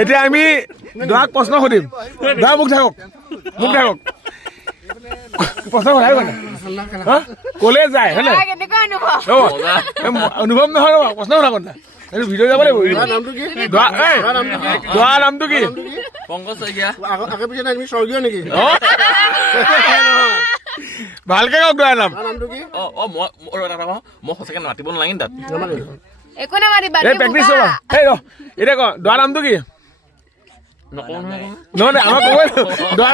এতিয়া আমি দৰাক প্ৰশ্ন সুধিম দৰা মোক থাকক প্ৰশ্ন সোধাই কলে যায় হয়নে অনুভৱ নহয় প্ৰশ্ন সোধা কথা এইটো ভিডিঅ' যাব লাগিব দৰা নামটো কি ভালকে কওক দৰা নাম মই সঁচাকে মাতিব নালাগে তাত প্ৰেক্টিচ কৰা এতিয়া ক দৰা নামটো কি নহয় আমাক কবই দৰা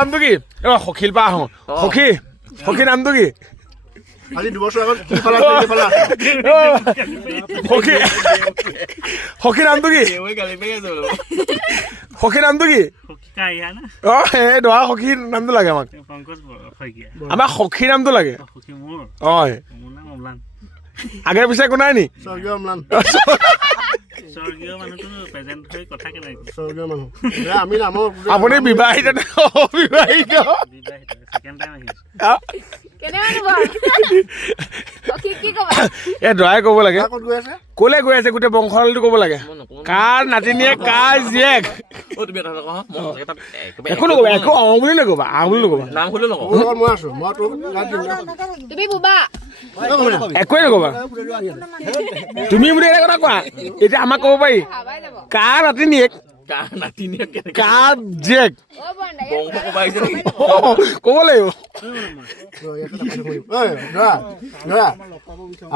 নামটো কি সখীৰ পৰা আহো সখী নামটো কি আজি 2 বছৰ আগত সখী নামটো কি এই দৰা সখীৰ নামটো লাগে আমাক আমাক সখীৰ নামটো লাগে হয় আগে পিছে একো নাই নি আপুনি বিবাহিত অবিবাহিত দৰাই কব লাগে কলে গৈ আছে গোটেই বংশটো কব লাগে কাৰ নাতিনীয়ে কাৰ জীয়েক একো নকবা একো বুলি নকবা বুলি নকবা একোৱে নকবা তুমি বুলি এটা কথা কোৱা এতিয়া আমাক কব পাৰি কাৰ নাতিনীয়েক কাৰ জীয়েক কব লাগিব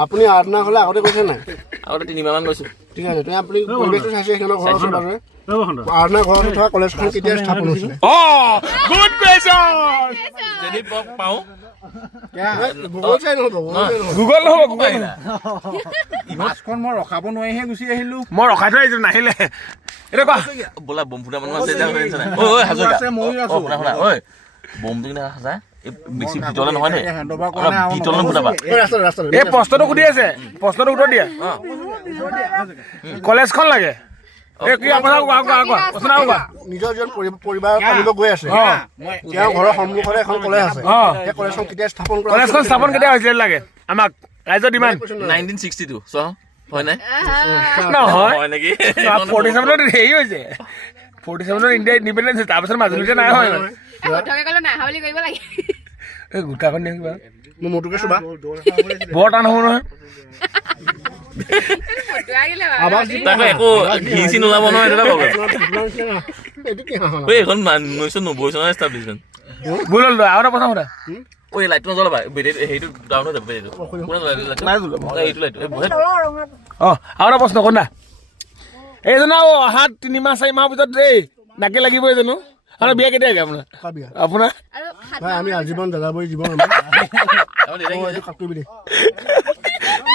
আপুনি আৰাধনা হলে আগতে কৈছে নাই আগতে 3 মাহ মান গৈছো ঠিক আছে তুমি আপুনি পৰিৱেশটো চাইছে সেইখনৰ ঘৰৰ ওচৰত আৰাধনা ঘৰত থকা কলেজখন কেতিয়া স্থাপন হৈছিলে গুড কুৱেশ্যন যদি পাওঁ গুগল নহ'ব মাছখন মই ৰখাব নোৱাৰিহে গুচি আহিলো মই ৰখাই থৈ আহিছো নাহিলে এতিয়া কোৱা বোলা বম ফুটা মানুহ আছে বমটো কিনে হাজা বেছি ভিতৰলে নহয় দেই ভিতৰলে ফুটাবা এই প্ৰশ্নটো সুধি আছে প্ৰশ্নটো উত্তৰ দিয়া কলেজখন লাগে নিজৰ যিজন পৰিবাৰ পালিব গৈ আছে তেওঁৰ ঘৰৰ সন্মুখতে এখন কলেজ আছে সেই কলেজখন কেতিয়া স্থাপন কৰা কলেজখন স্থাপন কেতিয়া হৈছিলে লাগে আমাক ৰাইজৰ ডিমাণ্ড 1962 চ হয় নাই নহয় হয় নেকি 47 হেৰি হৈছে 47 ইণ্ডিয়া ইণ্ডিপেণ্ডেন্স তাৰপিছত মাজুলীতে নাই হয় এই গুটকাখন নিয়ে কিবা মই মোটোকে চুবা বৰ টান হ'ব নহয় তাকে একো ঘিচি নোলাব নহয় এইখন 1990 চনৰ এষ্টাব্লিছমেণ্ট ভুল হ'ল আৰু এটা প্ৰশ্ন সোধা ঐ লাইটটো নজ্বলাবা হেৰিটো ডাউন হৈ যাব আৰু এটা প্ৰশ্ন কন্দা এইজনা অহা 3 মাহ 4 মাহৰ পিছত দেই নাকে লাগিবই জানো আৰু বিয়া কেতিয়া আপোনাৰ আমি আজীৱন দাদা বৈ জীৱন